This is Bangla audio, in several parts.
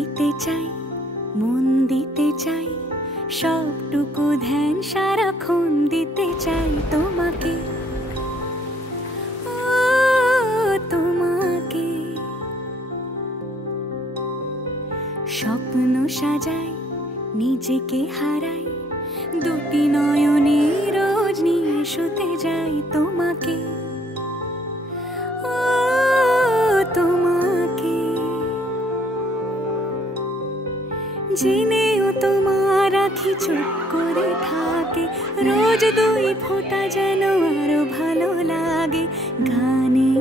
দিতে চাই, মন দিতে চাই, সবটুকু ধ্যান সারাক্ষণ দিতে চাই তোমাকে, ও তোমাকে। স্বপ্ন সাজাই, নিজেকে হারাই, দুটি নয়নে রোজ নিয়ে শুতে যাই তোমাকে, ও তোমাকে। জেনেও তোমার আঁখি চুপ করে থাকে, রোজ দুই ফোঁটা যেন আরো ভালো লাগে। গানে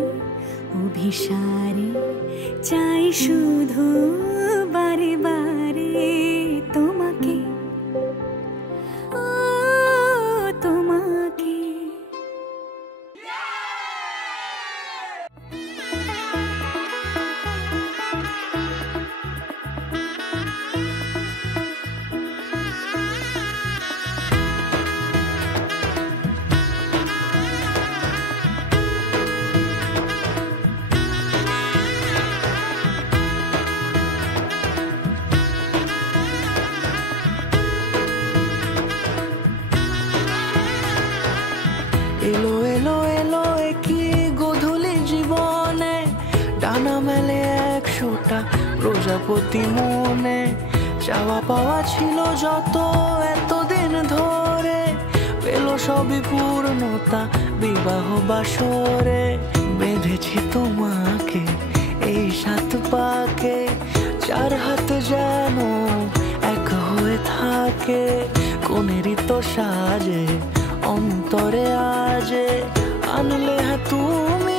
অভিসারে চাই শুধু বারে বারে তোমাকে, ও তোমাকে। এলো এলো এলো কি গোধূলি জীবনে, ডানা মেলে 100টা প্রজাপতি মনে। চাওয়া পাওয়া ছিল যত এতদিন ধরে, পেল সবই পূর্ণতা বিবাহ বাসরে। বেঁধেছি তোমাকে এই 7 পাকে, 4 হাত যেন এক হয়ে থাকে। কোনেরই তো সাজে অন্তরে আজে আনলে তুমি